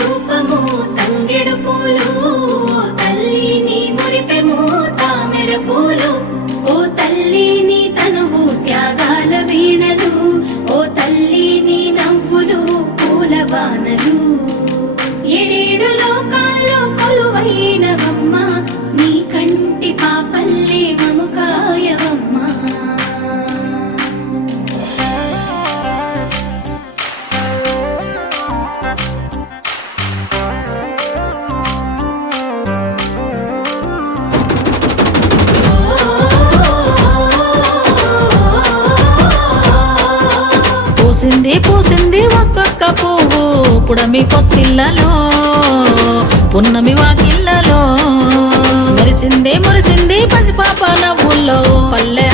రూపము తంగెడు పూలు, ఓ తల్లి నీ మురిపెము తామెర పూలు, ఓ తల్లి నీ తనువు త్యాగాల వీణలు, ఓ తల్లి నీ నవ్వులు పూల బాణలు. ఏడేడు లోకాల్లో కొలువైనవమ్మ, నీ కంటి పాపల్లే మము కాయవమ్మా. పూసింది పూసింది ఒక్కొక్క పువ్వు పుడమి పొత్తిళ్ళలో, పున్నమి వాకిళ్ళలో, మురిసింది మురిసింది పసిపాప నవ్వుల్లో, పల్లె